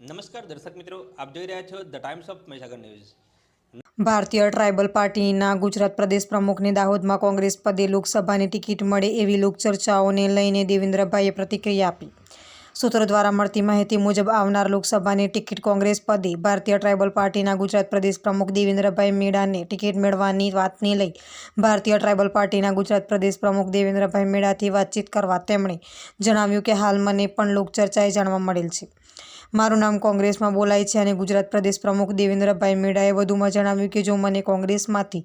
નમસ્કાર દર્શક મિત્રો, આપ જોઈ રહ્યા છો the Times of Mahisagar news. ભારતીય ટ્રાઇબલ પાર્ટીના ગુજરાત પ્રદેશ પ્રમુખને દાહોદમાં કોંગ્રેસ પદે લોકસભાની ટિકિટ મળે એવી લોકચર્ચાઓને લઈને દેવેન્દ્રભાઈએ પ્રતિક્રિયા આપી. સૂત્રો દ્વારા મળતી માહિતી મુજબ આવનાર લોકસભાની ટિકિટ કોંગ્રેસ પદે ભારતીય ટ્રાઇબલ પાર્ટીના ગુજરાત પ્રદેશ પ્રમુખ દેવેન્દ્રભાઈ મેડાને ટિકિટ મેળવવાની વાતને લઈ ભારતીય ટ્રાઇબલ પાર્ટીના ગુજરાત પ્રદેશ પ્રમુખ દેવેન્દ્રભાઈ મેડાથી વાતચીત કરવા તેમણે જણાવ્યું કે હાલ મને પણ લોકચર્ચાએ જાણવા મળેલ છે. મારું નામ કોંગ્રેસમાં બોલાય છે અને ગુજરાત પ્રદેશ પ્રમુખ દેવેન્દ્રભાઈ મેડાએ વધુમાં જણાવ્યું કે જો મને કોંગ્રેસમાંથી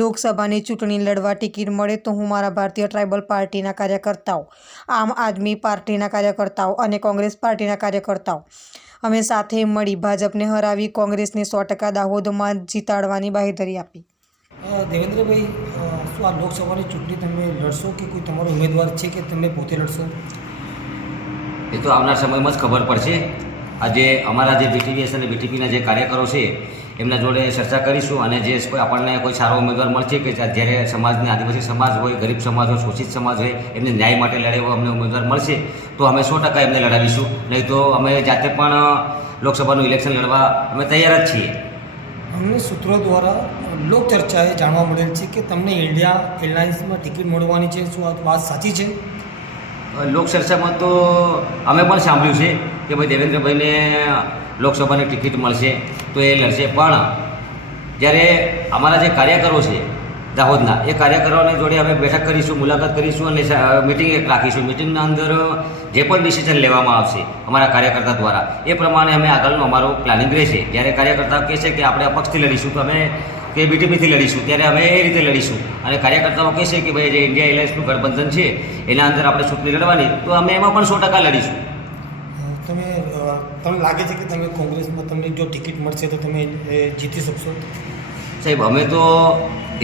લોકસભાની ચૂંટણી લડવા ટિકિટ મળે તો હું મારા ભારતીય ટ્રાઇબલ પાર્ટીના કાર્યકર્તાઓ, આમ આદમી પાર્ટીના કાર્યકર્તાઓ અને કોંગ્રેસ પાર્ટીના કાર્યકર્તાઓ અમે સાથે મળી ભાજપને હરાવી કોંગ્રેસને 100% દાહોદમાં જીતાડવાની બાંહેધરી આપી. દેવેન્દ્રભાઈ, શું આ લોકસભાની ચૂંટણી તમે લડશો કે કોઈ તમારો ઉમેદવાર છે કે તમે પોતે લડશો? એ તો આવનાર સમયમાં જ ખબર પડશે. આજે અમારા જે બીટીવીએસ અને બીટીપીના જે કાર્યકરો છે એમના જોડે ચર્ચા કરીશું અને જે કોઈ આપણને કોઈ સારો ઉમેદવાર મળશે કે જ્યારે સમાજને આદિવાસી સમાજ હોય, ગરીબ સમાજ હોય, શોષિત સમાજ હોય એમને ન્યાય માટે લડે એવો અમને ઉમેદવાર મળશે તો અમે 100% એમને લડાવીશું. નહીં તો અમે જાતે પણ લોકસભાનું ઇલેક્શન લડવા અમે તૈયાર જ છીએ. અમને સૂત્રો દ્વારા લોકચર્ચાએ જાણવા મળેલ છે કે તમને ઇન્ડિયા એરલાઇન્સમાં ટિકિટ મળવાની છે. શું આ વાત સાચી છે? લોકચર્ચામાં તો અમે પણ સાંભળ્યું છે કે ભાઈ દેવેન્દ્રભાઈને લોકસભાની ટિકિટ મળશે તો એ લડશે. પણ જ્યારે અમારા જે કાર્યકરો છે દાહોદના એ કાર્યકરોની જોડે અમે બેઠક કરીશું, મુલાકાત કરીશું અને મિટિંગ એક રાખીશું. મિટિંગના અંદર જે પણ ડિસિઝન લેવામાં આવશે અમારા કાર્યકર્તા દ્વારા એ પ્રમાણે અમે આગળનું અમારું પ્લાનિંગ રહેશે. જ્યારે કાર્યકર્તાઓ કહેશે કે આપણે અપક્ષથી લડીશું તો અમે કે બીટીપીથી લડીશું ત્યારે અમે એ રીતે લડીશું. અને કાર્યકર્તાઓ કહેશે કે ભાઈ જે ઇન્ડિયા એરલાઇન્સનું ગઠબંધન છે એના અંદર આપણે ચૂંટણી લડવાની તો અમે એમાં પણ 100% લડીશું. તમને લાગે છે કે તમે કોંગ્રેસમાં તમને જો ટિકિટ મળશે તો તમે જીતી શકશો? સાહેબ, અમે તો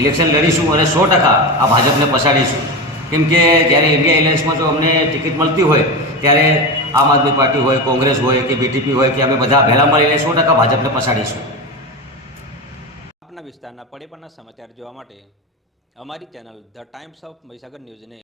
ઇલેક્શન લડીશું અને 100% આ ભાજપને પછાડીશું. કેમ કે જ્યારે ઇન્ડિયા એરલાઇન્સમાં જો અમને ટિકિટ મળતી હોય ત્યારે આમ આદમી પાર્ટી હોય, કોંગ્રેસ હોય કે બીટીપી હોય કે અમે બધા ભેળા મળીને 100% ભાજપને પછાડીશું. આપના વિસ્તારના પડે પણના સમાચાર જોવા માટે અમારી channel the Times of Mahisagar ન્યૂઝને